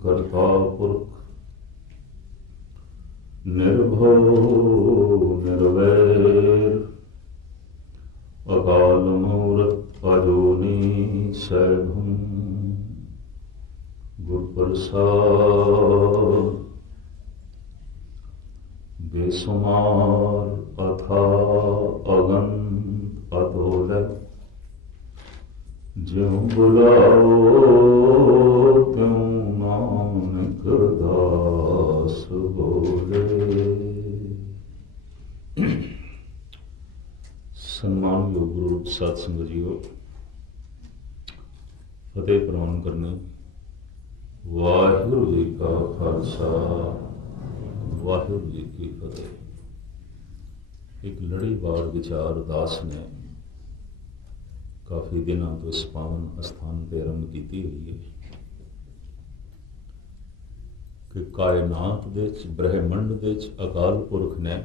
करता पुरख निर्भो निर्वैर अकाल मूरत अजूनी सैभम गुर प्रसाद बेसुमार अथा अगंत अतोल ज्यों बुलाओ त्यों नानक दास बोले। सम्मान योग गुरु साध संगत जीओ, फतेह प्रवान करने। वाहिगुरु जी का खालसा, वाहिगुरु जी की फतेह। एक लड़ीवार विचार दास ने काफ़ी दिनों तो इस पावन स्थान पर आरंभ की हुई है कि कायनात दे ब्रह्मंड दे अकाल पुरख ने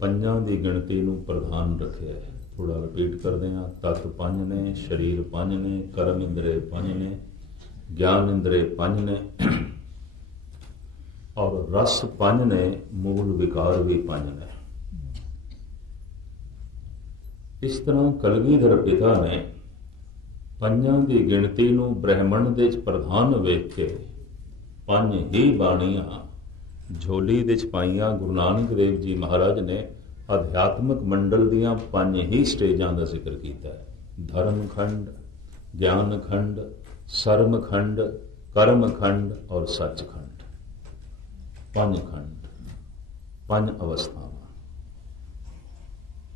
पंजां दी गिणती नूं प्रधान रखिया है। थोड़ा रिपीट करते हैं। तत्त पंज ने, शरीर पंज ने, कर्म इंद्रे पंज ने, ज्ञान इंद्रे पंज ने और रस पंज ने, मूल विकार भी पंज ने। इस तरह कलगीधर पिता ने पंजां दी गिणती नूं ब्रह्मंड दे प्रधान वेख के पंज ही बाणियां झोली दे पाईयां। गुरु नानक देव जी महाराज ने अध्यात्मक मंडल दियां पंज ही स्टेजां का जिक्र किया है। धर्म खंड, ज्ञान खंड, सर्म खंड, कर्म खंड और सच खंड। पंज खंड, पंज अवस्थावां।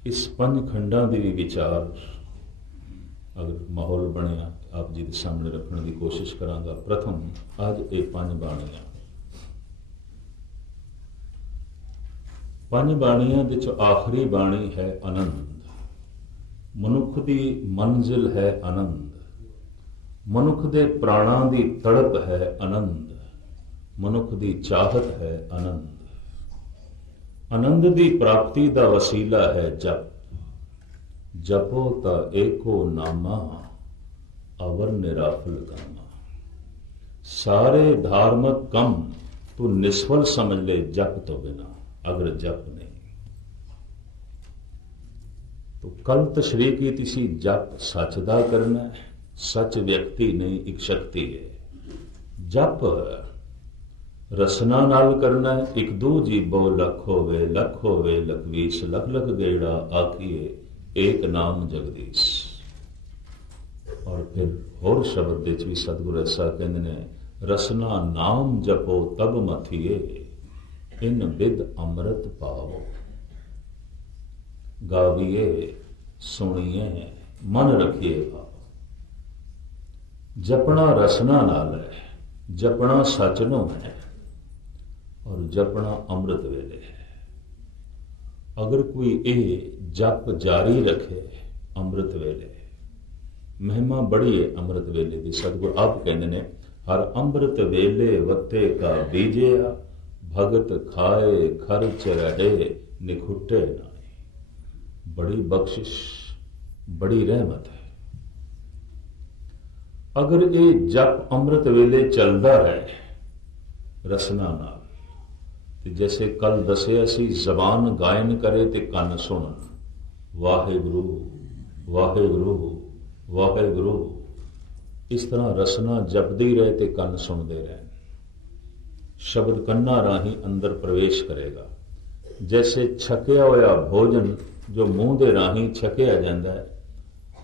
इस पंज खंडा की भी विचार अगर माहौल बनया आप जी के सामने रखने की कोशिश करांगा। प्रथम अज ये पंज बाणियां। पंज बाणियां दे चो आखिरी बाणी है आनंद। मनुख की मंजिल है आनंद। मनुख दे प्राणां दी तड़प है आनंद। मनुख की चाहत है आनंद। आनंद की प्राप्ति का वसीला है जप। जपो ता एको नामा अवर निराफल कामा। सारे धार्मिक कम तू निष्फल समझ ले जप तो बिना, अगर जप नहीं। तो कल तशरीह की तीसी जप सच दा करना है। सच व्यक्ति नहीं, एक शक्ति है। जप रसना नाल करना है। एक दो जीबो लख होवे, लख होवे लखवीस, लख लख गेड़ा आखिए एक नाम जगदीश। और फिर होर शब्द दे भी सतगुरु ऐसा कहते ने, रसना नाम जपो तब मथिए, इन विद अमृत पाओ। गाविए सुनिए मन रखिए भाव। जपना रसना नाल है, जपना सच नो है और जपना अमृत वेले है। अगर कोई ये जप जारी रखे अमृत वेले, महिमा बड़ी है अमृत वेले की। सतगुरु आप कहते ने, हर अमृत वेले वत्ते का बीजिया, भगत खाए खर्च रहे निखुटे नाई। बड़ी बख्शिश, बड़ी रहमत है। अगर ये जप अमृत वेले चलता है रसना नाल, तो जैसे कल दसिया सी, जबान गायन करे ते कन सुन। वाहेगुरु वाहेगुरु वाहेगुरु। इस तरह रसना जपदी रहे ते कन सुनते रहे। शब्द कन्ना राही अंदर प्रवेश करेगा। जैसे छकिया होया भोजन जो मुंह दे राही छकिया जाता है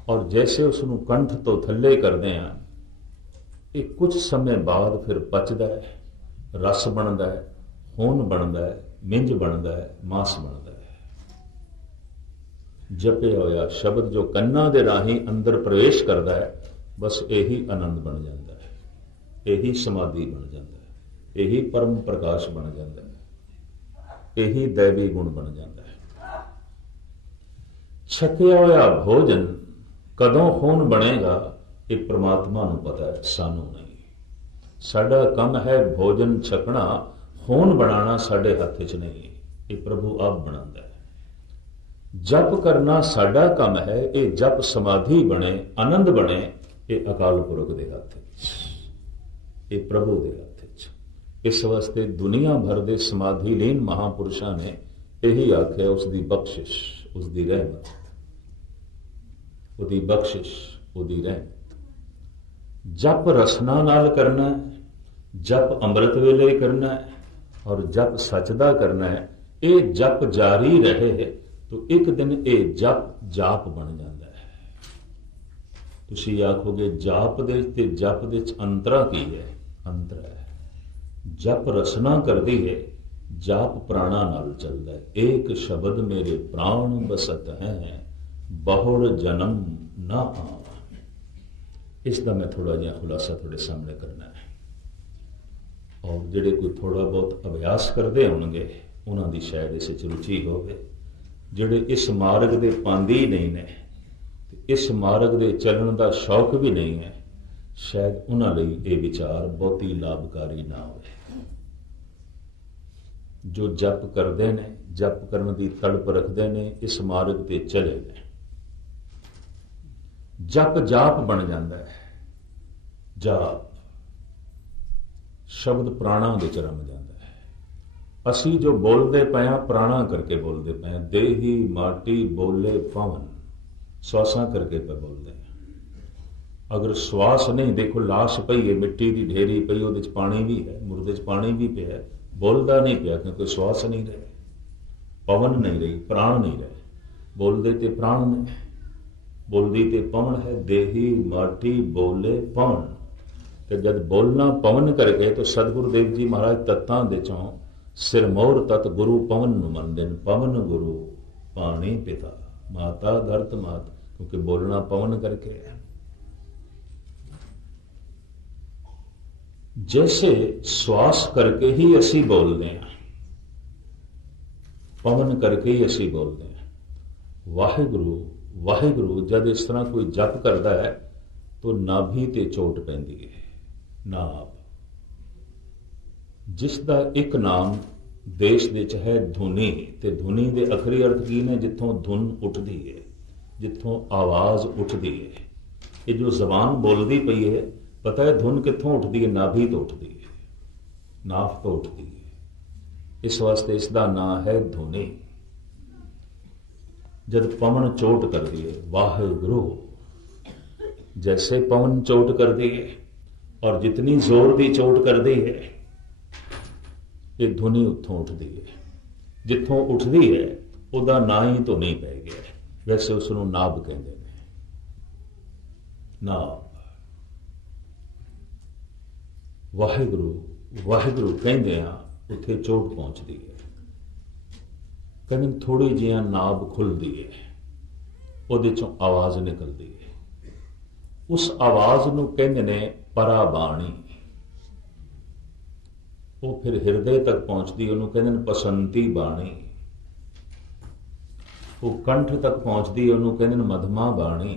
और जैसे उसनों कंठ तो थले करते हैं, ये कुछ समय बाद फिर पचता है, रस बनता है, खून बनता है, मिंज बनता है, मांस बनता है। जपया होया शब्द जो कन्ना दे राही अंदर प्रवेश करता है, बस यही आनंद बन जाता है, यही समाधि बन जाता है, यही परम प्रकाश बन जाता है, यही दैवी गुण बन जाता है। छकिया होया भोजन कदों खून बनेगा ये परमात्मा नूं पता है, सानू नहीं। साडा कम है भोजन छकना, खून बनाना साडे हथ च नहीं, ये प्रभु आप बनाता है। जप करना साडा कम है, ये जप समाधि बने, आनंद बने, ये अकाल पुरख दे हथ। ये प्रभु के हथ च। इस वास्ते दुनिया भर के समाधि लीन महापुरुषों ने यही आख्या, उसकी बख्शिश, उसकी रहमत, उसकी बख्शिश, उसकी रहमत। जप रसना नाल करना है, जप अमृत वेले करना है, और जप सच दा करना है। ये जप जारी रहे तो एक दिन ये जप जाप बन जाता है। तुसी आखोगे जाप दे ते जप दे अंतरा की है? अंतर है। जप रसना करती है, जाप प्राणा नाल चलता है। एक शब्द मेरे प्राण बसत है, बहुड़ जन्म ना आवा। इसका मैं थोड़ा जिहा खुलासा थोड़े सामने करना है। और जिहड़े कोई थोड़ा बहुत अभ्यास करते होंगे उन्होंने शायद इस रुचि होवे। जिहड़े इस मार्ग के पांदी ही नहीं ने, इस मार्ग के चलन का शौक भी नहीं है, शायद उन्होंने ये विचार बहुती लाभकारी ना हो। जो जप करते हैं, जप करने की तड़प रखते हैं, इस मार्ग ते चले ने, जप जाप बन जाता है। जाप शब्द प्राणा विच रम जाता है। असी जो बोलते पे प्राणा करके बोलते पे, देही माटी बोले पवन, श्वासा करके पे बोलते हैं। अगर श्वास नहीं, देखो लाश पई है, मिट्टी की ढेरी पई, वो पानी भी है, मुर्दे च पानी भी पिया, बोलता नहीं पिया क्योंकि श्वास नहीं रहे, पवन नहीं रही, प्राण नहीं रहे। बोलते ते प्राण ने, बोलती ते पवन है। देही माटी बोले पवन। तो जब बोलना पवन करके तो सतगुरुदेव जी महाराज तत्तां दे चों सिरमौर तत् गुरु पवन नूं मनदे ने। पवन गुरु पानी पिता माता धरत मात, क्योंकि बोलना पवन करके है। जैसे श्वास करके ही असी बोलते हैं, पवन करके ही असी बोलते हैं वाहिगुरु वाहिगुरु। जब इस तरह कोई जप करता है तो नाभि ते चोट पैंदी है। नाभ, जिसका एक नाम देश विच है धुनी, ते धुनी दे अखरी अर्थ की ने? जिथों धुन उठती है, जिथों आवाज उठती है। ये जो जबान बोलती पई है, पता है धुन कितों उठती है? नाभि तो उठती है, नाभ तो उठती है। इस वास्ते इसका नाम है धुनी। जब पवन चोट कर दी है, वाहिगुरु, जैसे पवन चोट कर दी है और जितनी जोर दी चोट कर दी है, ये धुनी उतों उठती है। जिथों उठती है उदा ना ही तो नहीं पै गया, वैसे उसनों नाभ कहते हैं। नाभ, वाहिगुरु वाहिगुरु कहते हैं, उत्थे चोट पहुंचती है। कहीं थोड़ी जी नाभ खुलती है, उहदे चों आवाज निकलती है। उस आवाज नूं कहंदे ने पराबाणी। वो फिर हिरदे तक पहुंचती, उन्होंने कहंदे ने पसंती बाणी। वो कंठ तक पहुंचती, उन्होंने कहंदे ने मधमा बाणी।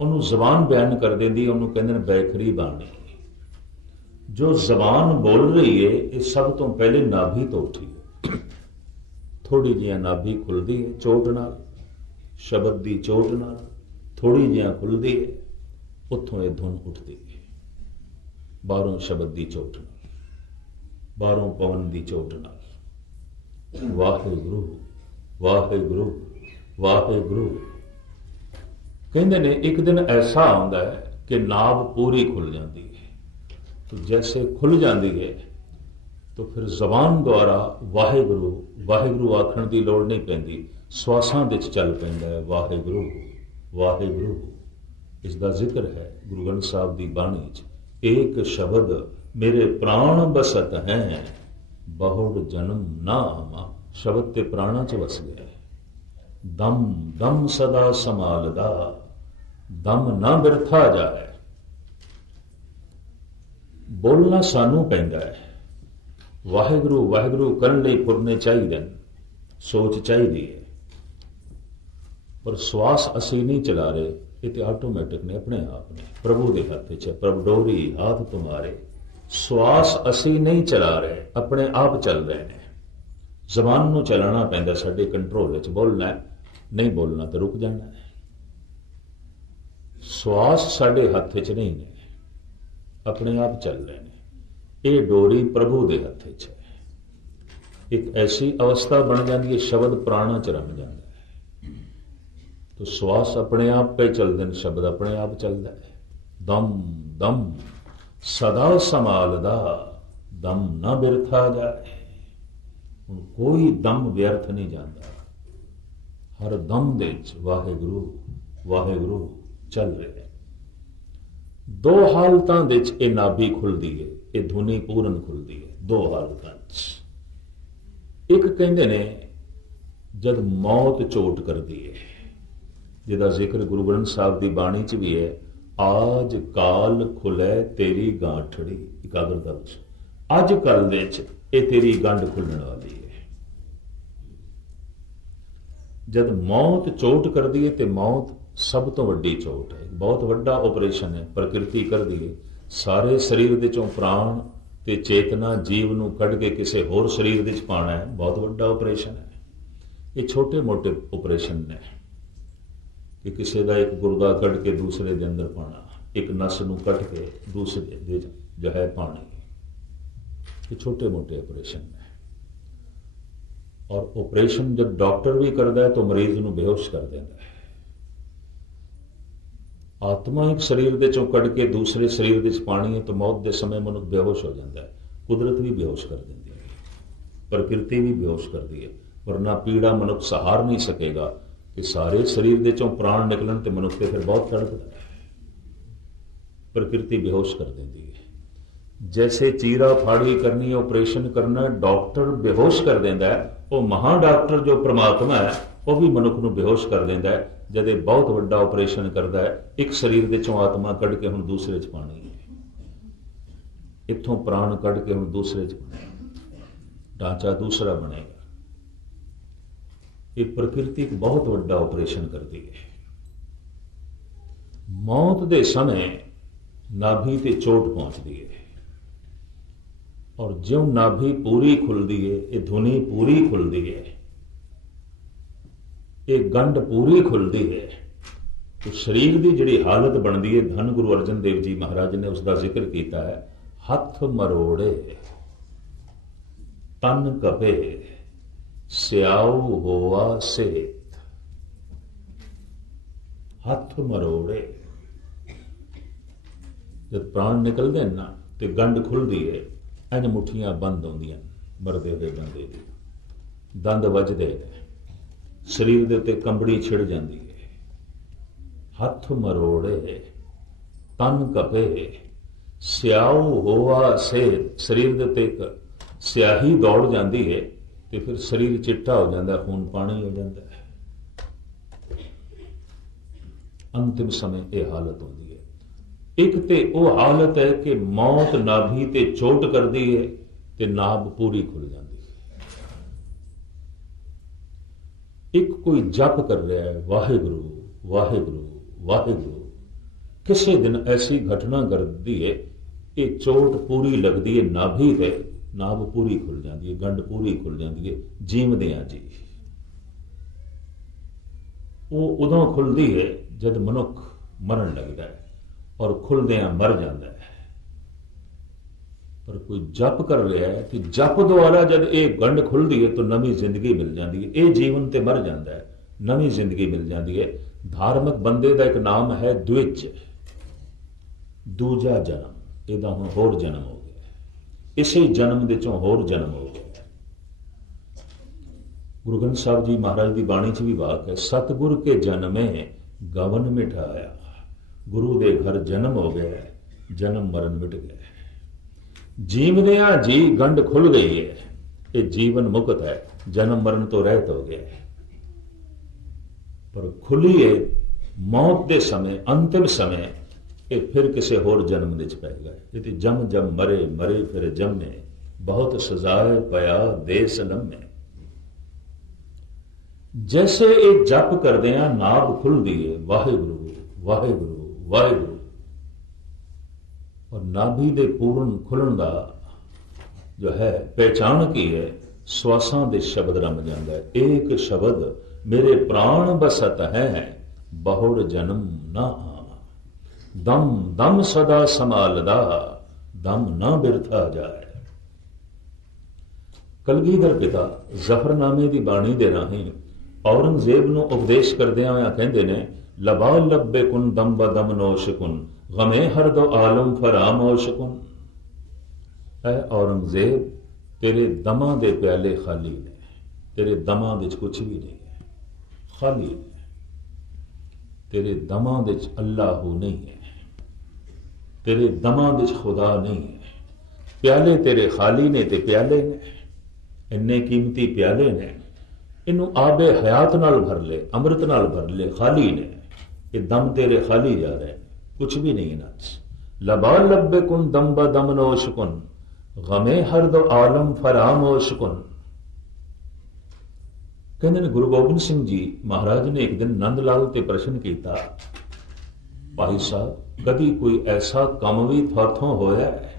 उन्होंने जबान बयान कर देती, उन्होंने कहंदे ने बैखरी बाणी। जो जबान बोल रही है, ये सब तो पहले नाभि तो उठी है। थोड़ी जी नाभि खुलती है चोट नाल, शब्द की चोट नाल थोड़ी जी खुलती है, उत्थों ये धुन उठती है। बारों शब्द की चोट नाल, बारों पवन की चोट नाल। वाहिगुरु वाहिगुरु वाहिगुरु कहते ने। एक दिन ऐसा आता है कि नाभ पूरी खुल जाती है। तो जैसे खुल जाती है तो फिर जबान द्वारा वाहिगुरु वाहिगुरु आखण की लोड़ नहीं पैंदी, श्वासां विच चल पैंदा है वाहिगुरु वाहिगुरु। इसका जिक्र है गुरु ग्रंथ साहब की बाणी च। एक शब्द मेरे प्राण बसत हैं, बहुड़ जन्म ना आवा। शब्द ते प्राणा च वस गया है। दम दम सदा संभालदा, दम ना बिरथा जाए। बोलना सानू पैंदा है। वाहिगुरु वाहिगुरु करने लई फुरने चाहिए, सोच चाहिए, पर श्वास असी नहीं चला रहे। ये तो आटोमैटिक ने, अपने आप ने, प्रभु के हाथ च। प्रभु डोरी हाथ तुम्हारे। श्वास असी नहीं चला रहे, अपने आप चल रहे हैं। जबान नूं चलाना पैंदा, साडे कंट्रोल च। बोलना है, नहीं बोलना तो रुक जाना है। श्वास साडे हथ च नहीं है। अपने आप चल रहे हैं। ये डोरी प्रभु के हथ च है। एक ऐसी अवस्था बन जाती है, शब्द प्राणा च रम जाता है। तो श्वास अपने आप पे चलते हैं, शब्द अपने आप चलता है। दम दम सदा संभालदा, दम ना बिरथा जाए। हुण कोई दम व्यर्थ नहीं जाता, हर दम दे वाहेगुरु वाहेगुरु चल रहे हैं। दो हालतां दे च ये नाभि खुलदी है, ये धुनी पूर्ण खुलदी है। दो हालतां च एक कहंदे ने जद मौत चोट करदी है, जिहदा जिक्र गुरु ग्रंथ साहब की बाणी च भी है, आज काल खुलै तेरी गांठड़ी। इकाग्रता विच अज कल दे च ये तेरी गंढ खुलण वाली है। जद मौत चोट करदी है तो मौत सब तो वड्डी चोट है, बहुत वड्डा ऑपरेशन है। प्रकृति कर दी है, सारे शरीर दे चों प्राण ते चेतना जीव नूं कढ के किसी होर शरीर दे च पाना है, बहुत वड्डा ऑपरेशन है। ये छोटे मोटे ऑपरेशन ने कि किसी का एक गुर्दा कढ के दूसरे के अंदर पाना, एक नस नूं कट के दूसरे दे जो है पानी, ये छोटे मोटे ऑपरेशन है। और ऑपरेशन जब डॉक्टर भी करता है तो मरीज नूं बेहोश कर देता है। आत्मा एक शरीर दे चों कढ़ के दूसरे शरीर दे पानी है तो मौत के समय मनुष्य बेहोश हो जाता है। कुदरत भी बेहोश कर देती है, प्रकृति भी बेहोश कर दी है, वरना पीड़ा मनुष्य सहार नहीं सकेगा कि सारे शरीर दे चों प्राण निकलन तो मनुष्य फिर बहुत तड़पता है। प्रकृति बेहोश कर देती है। जैसे चीरा फाड़ी करनी, ऑपरेशन करना, डॉक्टर बेहोश कर देता है, वो महा डॉक्टर जो परमात्मा है वह भी मनुष्य को बेहोश कर देता है। जब बहुत बड़ा ऑपरेशन करता है, एक शरीर के चों आत्मा कढ़ के हुण दूसरे च पानी है, इत्थों प्राण कढ़ के हुण दूसरे च बनेगा, ढांचा दूसरा बनेगा। ये प्रकृति एक बहुत बड़ा ऑपरेशन करती है। मौत के समय नाभि ते चोट पहुंचती है, और ज्यों नाभि पूरी खुलती है, ये धुनी पूरी खुलती है, ये गंढ पूरी खुलती है, तो शरीर की जिहड़ी हालत बनती है, धन गुरु अर्जन देव जी महाराज ने उसका जिक्र किया है। हथ मरोड़े तन कपे स्याऊ होवा सेत। हथ मरोड़े, जब प्राण निकलते हैं ना तो गंढ खुलती है, इंज मुठियां बंद होंदियां मरदे हुए बंदे दी, दंद वजदे ने, शरीर दे उत्ते कंबड़ी छिड़ जाती है। हथ मरोड़े तन कपे स्याऊ होवा से, शरीर दे उत्ते एक स्याही दौड़ जाती है तो फिर शरीर चिट्टा हो जाता है, खून पानी हो जाता है। अंतिम समय यह हालत होती है। एक ते वो हालत है कि मौत नाभि ते चोट कर दी है ते नाभ पूरी खुल जाती है। एक कोई जप कर रहा है वाहेगुरु वाहेगुरु वाहेगुरु, किसी दिन ऐसी घटना कर दी है, ये चोट पूरी लगती है नाभि ते, नाभ पूरी खुल जाती है, गंढ पूरी खुल जाती है। जीवदियां जी वो उदों खुलती है जब मनुख मरण लगता है और खुलदियां मर जाता है। पर कोई जप कर रहा है कि जप द्वारा जब ये गंढ खुलती है तो नवी जिंदगी मिल जाती है। ये जीवन ते मर जाता है, नवी जिंदगी मिल जाती है। धार्मिक बंदे का एक नाम है द्विज, दूजा जन्म। इहदा हुण होर जन्म हो गया, इसी जन्म दे चों होर जन्म हो गया। गुरु ग्रंथ साहब जी महाराज की बाणी च भी वाक है, सतगुर के जन्मे गवन मिठाया, गुरु दे घर जन्म हो गया, जन्म मरण मिट गया। जीवदियां जी गंढ खुल गई है, ये जीवन मुक्त है, जन्म मरण तो रहत हो गया है। पर खुलिए मौत के समय, अंतिम समय, ये फिर किसी होर जन्म दे पै गए। ये जम जम मरे, मरे फिर जमे, बहुत सजाए पया देस लम्हे। जैसे एक जप करदे हैं नाभ खुल दिए, वाहेगुरु वाहेगुरु वाहेगुरु, और नाभि दे पूर्ण खुलन का जो है पहचान की है, श्वासां दे शब्द रम जाता है। एक शब्द मेरे प्राण बसत है, बहुर जन्म ना आवा। दम दम सदा संभालदा, दम ना बिरथा जाए। कलगीधर पिता जफरनामे की बाणी दे राही औरंगजेब ਨੂੰ ਉਪਦੇਸ਼ ਕਰਦਿਆਂ ਹੋਇਆ ਕਹਿੰਦੇ ਨੇ, लबा लब्बे कुन दम ब दम नोश कुन, गमे हर दो आलम फरामोश कुन। ऐ औरंगजेब, तेरे दमा दे प्याले खाली ने, तेरे दमा विच कुछ भी नहीं है, खाली है। तेरे दमा विच अल्लाह नहीं है, तेरे दमा विच खुदा नहीं है। प्याले तेरे खाली ने ते प्याले ने, इन्ने कीमती प्याले ने, इनू आबे हयात नाल भर ले, अमृत नाल भर ले, खाली ने। ये दम तेरे खाली जा रहे हैं, कुछ भी नहीं ना। लबा लब्बे कुन दम ब दम नोश कुन, गमे हर दो आलम फरामोश कुन। कहते ने गुरु गोबिंद सिंह जी महाराज ने एक दिन नंद लाल ते प्रश्न किया, भाई साहब कभी कोई ऐसा कम भी थोथों होया है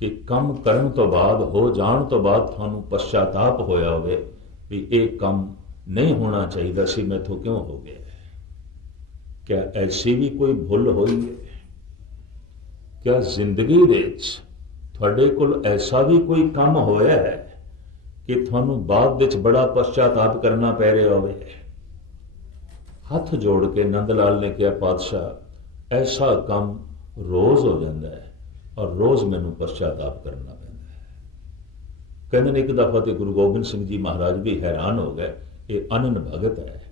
कि कम करन तो बाद, हो जान तो बाद थानू पश्चाताप होया होवे भी एक कम नहीं होना चाहिए सी, मैथों क्यों हो गया? क्या ऐसी भी कोई भुल हुई है? क्या जिंदगी विच तुहाडे कोल ऐसा भी कोई काम होया है कि थानू बाद विच बड़ा पश्चाताप करना पै रहा होवे? हाथ जोड़ के नंदलाल ने कहा, पातशाह ऐसा काम रोज हो जाता है और रोज मैनू पश्चाताप करना पैंदा है। कहते ने एक दफा तो गुरु गोबिंद सिंह जी महाराज भी हैरान हो गए, ये अनन भगत है,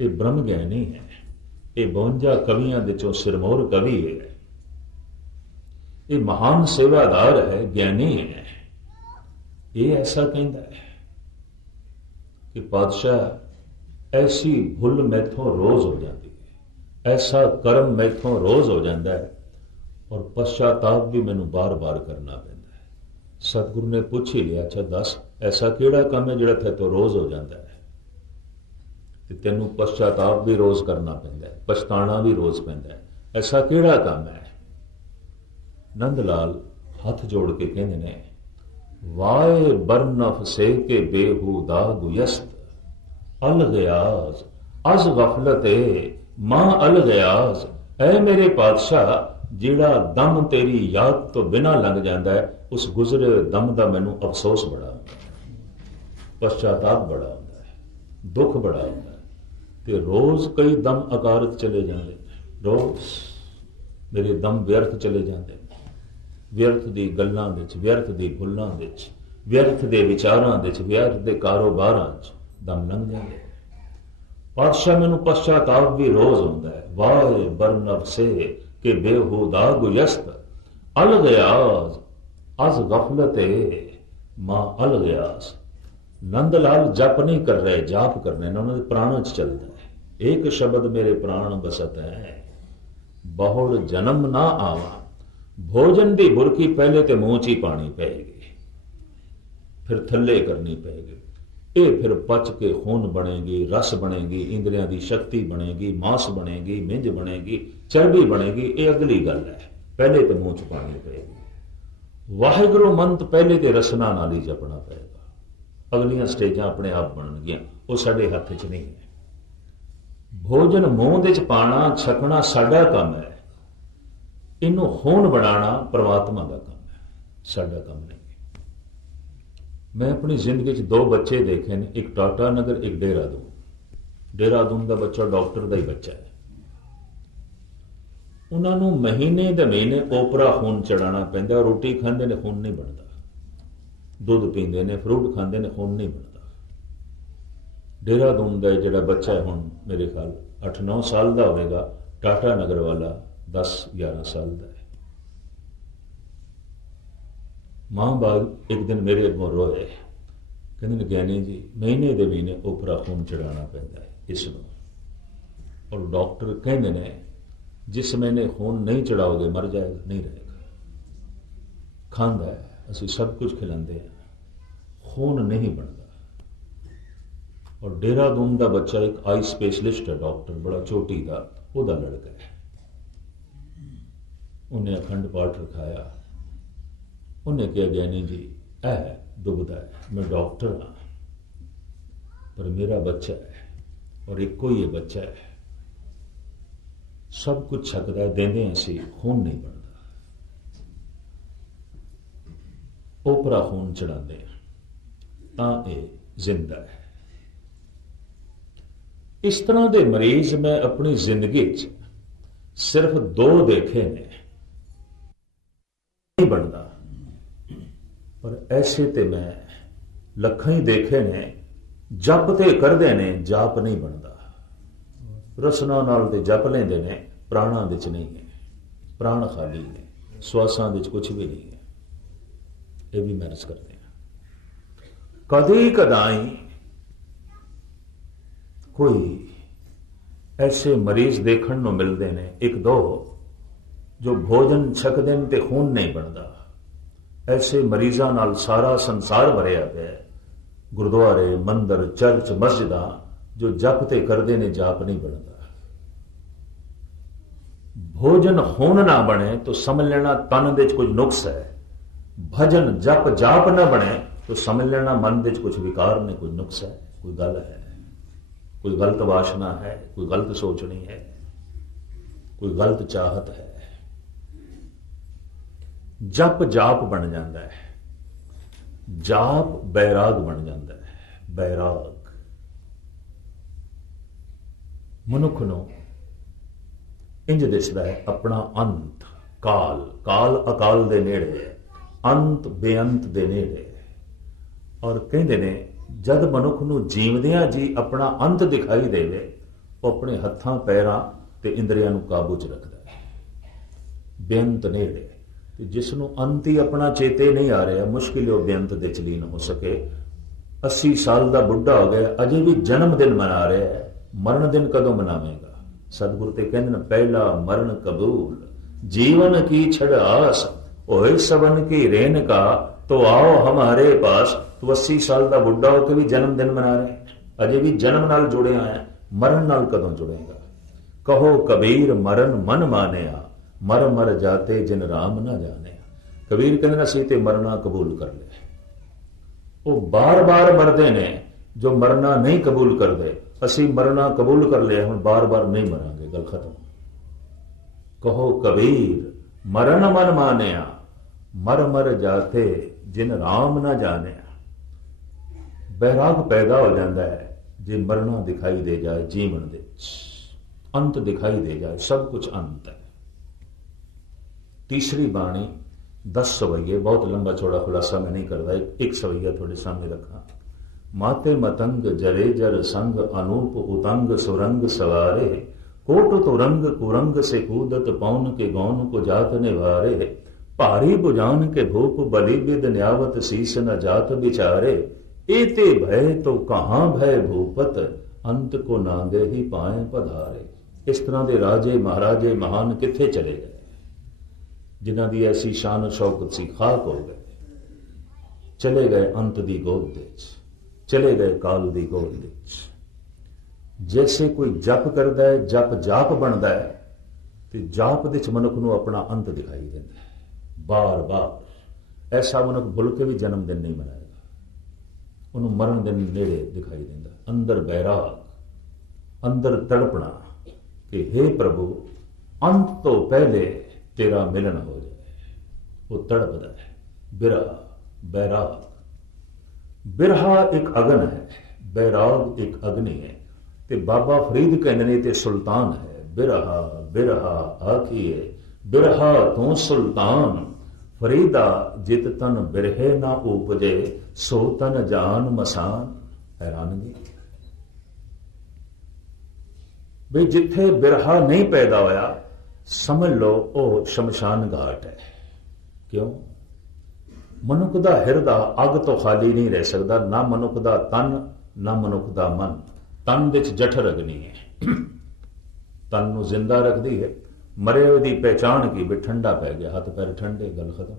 ये ब्रह्म ज्ञानी है, ये 52 कवियां विचों सिरमौर कवि है, ये महान सेवादार है, ज्ञानी है। ये ऐसा कहता है कि पातशाह ऐसी भुल मैथों रोज हो जाती है, ऐसा कर्म मैथों रोज हो जाता है और पश्चाताप भी मैनू बार बार करना पैंदा है। सतगुरु ने पूछ ही लिया, अच्छा दस ऐसा केड़ा काम है जिहड़ा थे तो रोज हो जाता है? तेनू पश्चाताप भी रोज करना पैंदा है, पछताना भी रोज पैंदा है, ऐसा केड़ा काम है? नंदलाल हाथ जोड़ के कहते ने, वाए बरनफ से के बेहुदा गुयस्त अल गयाज अज गफलत मां अल गयाज। ऐ मेरे पातशाह, जिहड़ा दम तेरी याद तो बिना लंघ जाता है, उस गुजरे दम का मैनू अफसोस बड़ा होता है, पश्चाताप बड़ा होता है, दुख बड़ा होता है। ते रोज कई दम अकारत चले जाते, रोज मेरे दम व्यर्थ चले जाते, व्यर्थ दी गल्लां विच, व्यर्थ दी भुल्लां विच, व्यर्थ दे विचारां विच, व्यर्थ दे कारोबारां च दम लंघ जाते। पातशाह मैनू पश्चाताप भी रोज होता है। वाहे बरनब से के बेहुदा गुयस्त अल गयाज अज गफलत मां अल गयाज। नंदलाल जप नहीं कर रहे, जाप कर रहे, उन्होंने प्राण च चलता है। एक शब्द मेरे प्राण बसत है, बहुल जन्म ना आवा। भोजन की बुरकी पहले तो मुंह च ही पानी पेगी, फिर थले करनी पेगी, ये फिर पच के खून बनेगी, रस बनेगी, इंद्रियां की शक्ति बनेगी, मांस बनेगी, मिंज बनेगी, चर्बी बनेगी। ये अगली गल है, पहले तो मुंह च पानी पेगी। वाहिगुरु मंत पहले तो रसना नाल ही जपना पेगा, अगलियां स्टेजां अपने आप बननगियां, वो साडे हथ च नहीं है। भोजन मूंह दे च पाना छकना साडा काम है, इनू खून बनाना परमात्मा का काम है, साडा काम नहीं। मैं अपनी जिंदगी च 2 बच्चे देखे ने, एक टाटा नगर, एक देहरादून। देहरादून का बच्चा डॉक्टर का ही बच्चा है। उन्होंने महीने दे महीने ओपरा खून चढ़ाना पैंदा, रोटी खांदे ने खून नहीं बनता, दुध पींदे ने, फ्रूट खांदे ने, खून नहीं बनता। देहरादून का जिहड़ा बच्चा है हुण मेरे ख्याल 8-9 साल का होगा, टाटा नगर वाला 10-11 साल का है। मां बाप एक दिन मेरे अगों रोए, कहते ज्ञानी जी महीने दे महीने ओपरा खून चढ़ाना पैंदा है इसनूं, और डॉक्टर कहते ने जिस महीने खून नहीं चढ़ाओगे मर जाएगा, नहीं रहेगा। खांदा है, असीं सब कुछ खिलाते हैं, खून नहीं बनता। और देहरादून का बच्चा एक आई स्पेशलिस्ट है, डॉक्टर बड़ा चोटी का, वह लड़का है। उन्हें अखंड पाठ रखाया, उन्हें कहा ज्ञानी जी ऐ दुखदा है, मैं डॉक्टर हाँ पर मेरा बच्चा है और एक ही बच्चा है, सब कुछ छकदा देंदे असी खून नहीं बनता, ओपरा खून चढ़ाते तां ये जिंदा है। इस तरह के मरीज मैं अपनी जिंदगी सिर्फ 2 देखे ने, नहीं बनता, पर ऐसे ते मैं लखां ही देखे ने, जप ते करदे ने, जाप नहीं बनता। रसना नाल ते जप लेंदे ने, प्राणा विच नहीं है, प्राण खाली ने, श्वासां विच कुछ भी नहीं है। ये भी मैनेज करते हैं। कदी कदाई कोई ऐसे मरीज देखण नूं मिलते ने, 1-2 जो भोजन छकदे ने ते खून नहीं बनता। ऐसे मरीजां नाल सारा संसार भरिया पिया। गुरुद्वारे, मंदिर, चर्च, मस्जिदां जो जप ते करदे ने, जाप नहीं बनता। भोजन खून ना बने तो समझ लेना तन दे कुछ नुक्स है। भजन जप जाप न बने तो समझ लेना मन दे कुछ विकार ने, कोई नुक्स है, कोई गल है, कोई गलत वासना है, कोई गलत सोचनी है, कोई गलत चाहत है। जप जाप बन जाता है, जाप बैराग बन जाता है। बैराग मनुख नूं इंज दिसदा है अपना अंत, काल। काल अकाल दे नेड़े है, अंत बेअंत दे नेड़े। और कहते ने जद मनुख नूं जीवदियां जी अपना अंत दिखाई देवे, वो अपने हत्थां पैरां ते इंद्रियां नूं काबू च रखदा है। बेअंत नेड़े, ते जिसनूं अंत ही अपना चेते नहीं आ रहा, मुश्किल वो बेअंत दे च लीन हो सके। 80 साल का बुढ़ा हो गया, अजे भी जन्म दिन मना रहा है, मरण दिन कदों मनावेगा? सतगुरु ते कहंदे ने पहला मरण कबूल, जीवन की छड़ आस, ओए सबन की रेन का, तो आओ हमारे पास। तो 80 साल का बुढ़ा होकर भी जन्मदिन मना रहे, अजे भी जन्म नाल जुड़े आए, मरण नाल कदों जुड़ेगा? कहो कबीर मरण मन मानिया, मर मर जाते जिन राम ना जाने। कबीर कहते असीं ते मरना कबूल कर लिया। वो बार बार मरदे ने जो मरना नहीं कबूल करते। असीं मरना कबूल कर लिया, हुण बार बार नहीं मरांगे, गल खत्म। कहो कबीर मरण मन मानिया, मर मर जाते जिन राम ना जाने। बैराग पैदा हो जाता है जे मरना दिखाई दे जाए, जीवन दे अंत दिखाई दे जाए, सब कुछ अंत है। तीसरी बाणी 10 सवैये, बहुत लंबा चौड़ा खुलासा मैं नहीं करता, एक सवैया थोड़े सामने रखा। माते मतंग जरे जर संग, अनूप उतंग सुरंग सवारे, कोट तुरंग कुरंग से कूदत पौन के गौन को जात निवारे। भारी बुझान के भूप बलि बिद न्यावत शीस न जात बिचारे। एते भय तो कहां भय भूपत, अंत को नांगे ही पाए पधारे। इस तरह के राजे महाराजे महान किथे चले गए, जिन्हां दी ऐसी शान शौकत सी, खाक हो गए, चले गए अंत दी गोद दे, चले गए काल दी गोद दे। जैसे कोई जप करता है, जप जाप बनता है, तो जाप दे मनुख नूं अपना अंत दिखाई देता है। बार बार ऐसा मनुख भुल के भी जन्मदिन नहीं मनाएगा, उन्होंने मरण दिन नेड़े दिखाई देता। अंदर बैराग, अंदर तड़पना कि हे प्रभु अंत तो पहले तेरा मिलन हो जाए, वो तड़पदा है। बिरहा, बैराग। बिरहा एक अगन है, बैराग एक अग्नि है। ते बाबा फरीद कहने ने ते सुल्तान है। बिरहा बिरहा आखिए, बिरहा तू सुल्तान, फरीदा जित तन बिरहे ना उपजे, सो तन जान मसान। हैरानगी भाई, जिथे बिरहा नहीं पैदा होया समझ लो वो शमशान घाट है। क्यों? मनुख दा हिरदा अग तो खाली नहीं रह सकता, ना मनुख दा तन ना मनुख दा मन। तन विच जठर अग्नि है, तन नूं जिंदा रखती है। मरे हुए दी पहचान की भी ठंडा पै गया, हाथ पैर ठंडे, गल खत्म।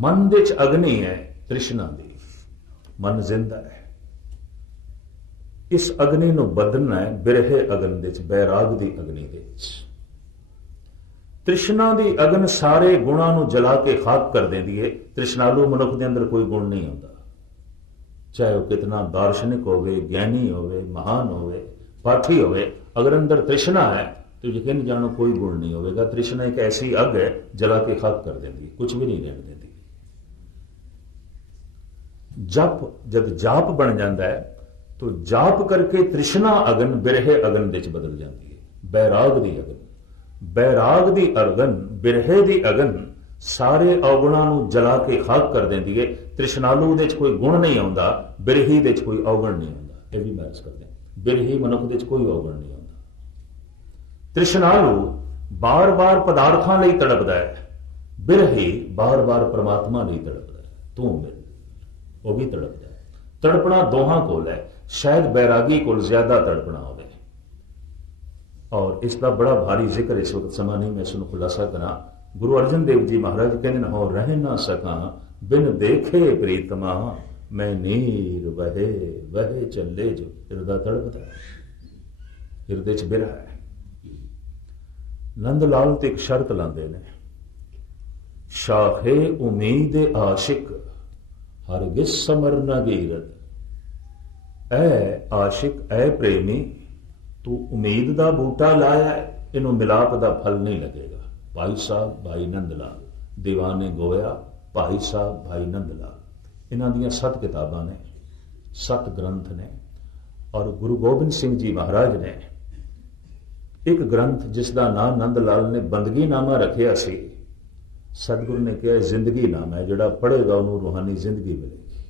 मन विच अग्नि है तृष्णा दी, मन जिंदा है। इस अग्नि नूं बदलना है बिरहे अगन दे, बैराग दी अग्नि दे। तृष्णा दी अगन सारे गुणा नूं जला के खाक कर देंदी है। तृष्णालु मनुख दे अंदर कोई गुण नहीं होता, चाहे वह कितना दार्शनिक होवे, ज्ञानी होवे, महान होवे, पाठी होवे, अगर अंदर तृष्णा है तो यकीन जानो कोई गुण नहीं होगा। तृष्णा एक ऐसी अग है, जला के खाक कर देती है, कुछ भी नहीं रहने देती। जप जब जाप बन जाता है तो जाप करके तृष्णा अगन बिरहे अगन दे बदल जाती है। बैराग दी अगन, बैराग दी अगन, बिरहे दी अगन सारे अवगुणों को जला के खाक कर देती है। तृष्णालु दे कोई गुण नहीं आता, बिरही दे कोई अवगुण नहीं आता। यह भी मैच करते हैं, बिरही मनुख दे कोई अवगुण नहीं आता। तृष्णालु बार बार पदार्थों लिए तड़पदा है, बिरही बार बार परमात्मा लिए तड़पदा है। तू मिल, वह भी तड़पदा है। तड़पना दोहां कोल है, शायद बैरागी कोल ज्यादा तड़पना हो। और इसका बड़ा भारी जिक्र इस वक्त समा नहीं, मैं इसको खुलासा करा। गुरु अर्जन देव जी महाराज कहते हो रह ना सका बिन देखे प्रीतमा, मैं नीर वहे वहे चले जो हृदय तड़पदा है, हृदय च बिरहा है। नंद लाल ते एक शर्त लांदे ने, शाखे उम्मीद आशिक हरगिज समर न गीरत। ऐ आशिक ऐ प्रेमी, तू उम्मीद का बूटा लाया, इनू मिलाप का फल नहीं लगेगा। भाई साहब भाई नंद लाल, दीवाने गोया भाई साहब भाई नंद लाल। इन्हां दियां 7 किताबां ने, 7 ग्रंथ ने। और गुरु गोबिंद सिंह जी महाराज ने एक ग्रंथ जिसका नाम नंद लाल ने बंदगी नामा रखिया सी। सतगुरु ने कहा जिंदगी नाम है, जिहड़ा पढ़ेगा उन्होंने रूहानी जिंदगी मिलेगी।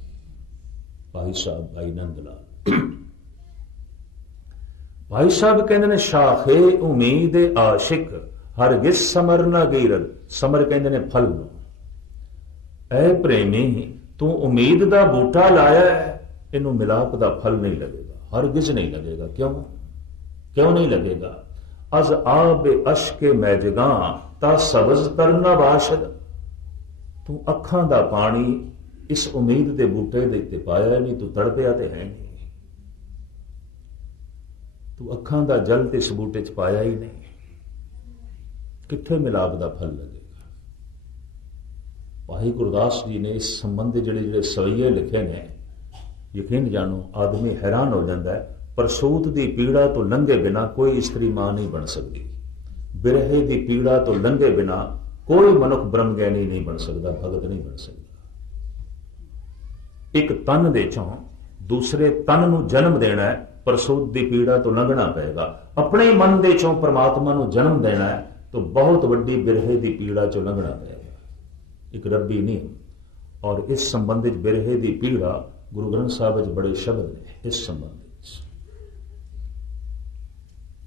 भाई साहब भाई नंद लाल। भाई साहब कहते ने शाखे उम्मीद आशिक हरगिज समर न गीरद। समर कहते ने फल नो। ऐ प्रेमी, तू उम्मीद का बूटा लाया है, इनू मिलाप का फल नहीं लगेगा, हरगिज नहीं लगेगा। क्यों क्यों नहीं लगेगा? अज आब अशके मैजगा ता सबज तरना बाशद। तू अखां दा पानी इस उम्मीद के बूटे दे उत्ते पाया नहीं, तू तड़पिया ते है नहीं। तू अखां दा जल ते इस बूटे च पाया ही नहीं, कित्थे मिलाप का फल लगेगा? भाई गुरदास जी ने इस संबंध जिहड़े सवैये लिखे ने, यकीन जानो आदमी हैरान हो जाता है। परसूत की पीड़ा तो लंघे बिना कोई स्त्री मां नहीं बन सकती, बिरहे की पीड़ा तो लंघे बिना कोई मनुख ब्रह्मज्ञानी नहीं बन सकता, भगत नहीं बन सकता। एक तन दे चों दूसरे तन नूं जन्म देना है, परसूत की पीड़ा तो लंघना पएगा। अपने मन दे चों परमात्मा नूं जन्म देना है तो बहुत वड्डी बिरहे की पीड़ा चों लंघना पएगा, एक रब्बी नहीं। और इस संबंध बिरहे की पीड़ा गुरु ग्रंथ साहब विच बड़े शब्द ने। इस संबंध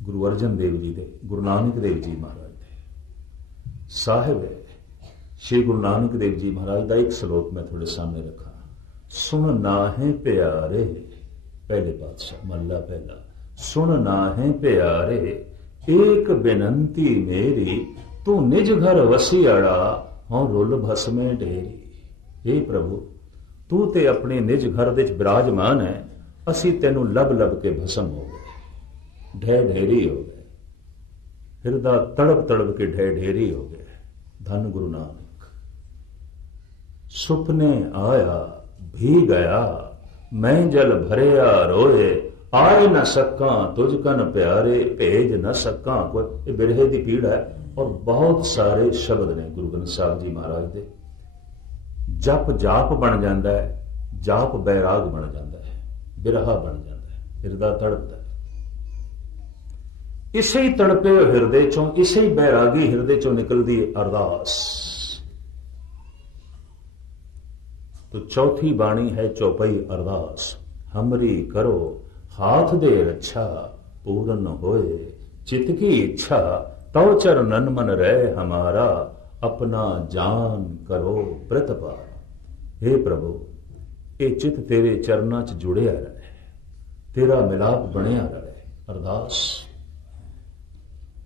गुरु अर्जन देव जी दे, गुरु नानक देव जी महाराज दे साहिब है। श्री गुरु नानक देव जी महाराज का एक श्लोक मैं थोड़े सामने रखा। सुन नाहे प्यारे, पहले पातशाह महला पहला। सुन नाहे प्यारे एक बेनंती मेरी, तू निज घर वसियाड़ा हों रुल भस्मे ढेरी। हे प्रभु, तू ते अपने निज घर दे विराजमान है, असी तेनू लब लब के भस्म हो गए, ढह ढेरी हो गए, हृदय तड़प तड़प के ढह ढेरी हो गए। धन गुरु नानक। सुपने आया भी गया, मैं जल भरया रोए, आए न सका तुझ कन प्यारे, भेज न सका कोई। बिरहे की पीड़ है। और बहुत सारे शब्द ने गुरु ग्रंथ साहब जी महाराज दे। जप जाप बन जाता है, जाप बैराग बन जाता है, बिरहा बन जाता है, हृदय तड़पता है। इसे ही तड़पे हृदय चों, इसे ही बैरागी हृदय चों निकलती है अरदास। तो चौथी बाणी है चौपाई अरदास। हमरी करो हाथ दे रक्षा, पूर्ण होए चित की इच्छा, तव चरणन मन रहे हमारा, अपना जान करो व्रत पार। हे प्रभु, ये चित तेरे चरणा च जुड़िया रहे, तेरा मिलाप बनया रहे। अरदास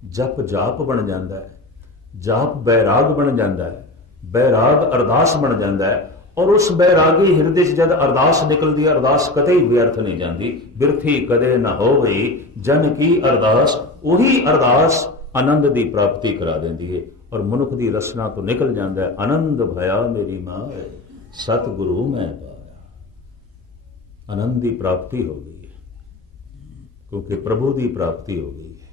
जप जाप बन जाता है, जाप बैराग बन जाता है, बैराग अरदास बन जाता है। और उस बैरागी हृदय से जब अरदास निकलती है, अरदास कदे ही व्यर्थ नहीं जाती। बिरथी कदे न हो गई जन की अरदास, वही अरदास आनंद की प्राप्ति करा देती है। और मनुख की रसना तो निकल जाता है। आनंद भया मेरी माए, सतगुरु मैं पाया। आनंद की प्राप्ति हो गई है। क्योंकि प्रभु की प्राप्ति हो गई है।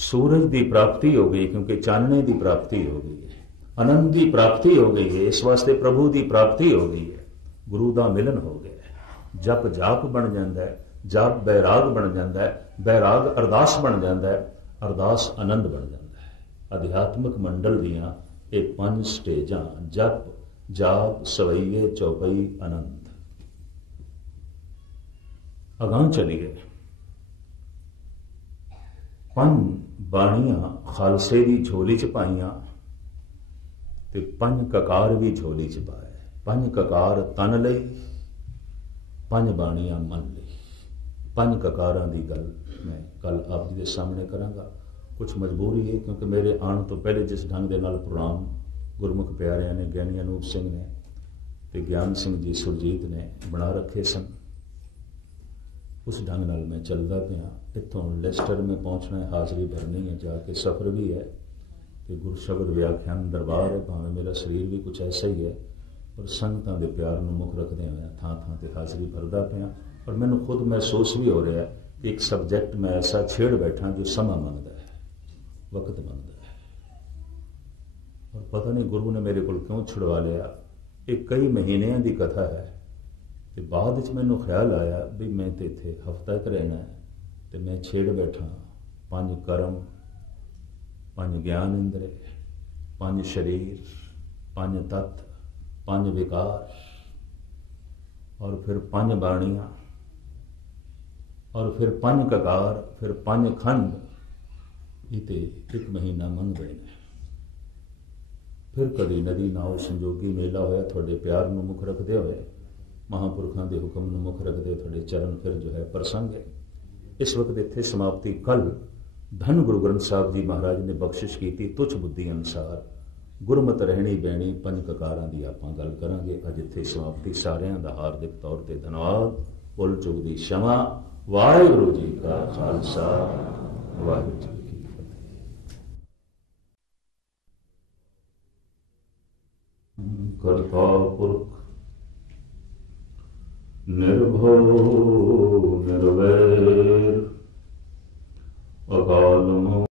सूरज की प्राप्ति हो गई क्योंकि चानने की प्राप्ति हो गई है। आनंद की प्राप्ति हो गई है, इस वास्ते प्रभु की प्राप्ति हो गई है। गुरु का मिलन हो गया है। जप जाप बन जाता है, जाप बैराग बन जाता है, बैराग अरदास बन जाता है, अरदास आनंद बन जाता है। अध्यात्मक मंडल दियां ये 5 स्टेजां जप जाप सवैये चौपई आनंद। अगां चलीए 5 बाणियां खालसे की झोली च पाइयां ते 5 ककार भी झोली च पाए। 5 ककार तन लई, 5 बाणियां मन लई। 5 ककारां दी गल मैं कल आप जी के सामने करांगा। कुछ मजबूरी है क्योंकि मेरे आने तो पहले जिस ढंग के नाल प्रोग्राम गुरमुख प्यारियां ने, ज्ञानी अनूप सिंह ने ते ज्ञान सिंह जी सुरजीत ने बना रखे सन, उस ढंग नाल मैं चलदा पिया। इत्थों लेस्टर में पहुंचना है, हाज़री भरनी है, जाके सफ़र भी है कि गुरु शब्द व्याख्यान दरबार है। भावें मेरा शरीर भी कुछ ऐसा ही है, पर संगतां दे प्यार नूं मुख रखदे होए थां थां ते हाज़री भरदा पिया। और मैनूं खुद महसूस भी हो रहा है कि एक सबजैक्ट मैं ऐसा छेड़ बैठा जो समा मंगदा है, वक्त मंगदा है। और पता नहीं गुरु ने मेरे को क्यों छुड़वा लिया। एक कई महीनों की कथा है तो बाद च मैनूं ख्याल आया भी मैं तो इत्थे हफ्ता एक रहना है, तो मैं छेड़ बैठा 5 कर्म, 5 ज्ञान इंद्रे, 5 शरीर, 5 तत्व, 5 विकार, और फिर 5 बाणियां, और फिर 5 ककार, फिर 5 खंड। इते 1 महीना मंगदे ने। फिर कभी नदी नाव संजोगी मेला होया, थोड़े प्यार नूं मुख रखदे होए, महापुरखों के हुक्म नूं मुख रखदे थोड़े चरण फिर जो है प्रसंग है। इस वक्त इत्थे समाप्ति। कल धन गुरु ग्रंथ साहब जी महाराज ने बख्शिश की तुच्छ बुद्धि अनुसार गुरमत रहनी बैणी 5 ककारां दी आपां गल करांगे। अज इत्थे समाप्ति। सारिआं दा हार्दिक तौर ते धन्नवाद। भुल चुक दी क्षमा। वाहिगुरू जी का खालसा, वाहिगुरू जी की फतेह। करता पुरख निर्भो निर्वैर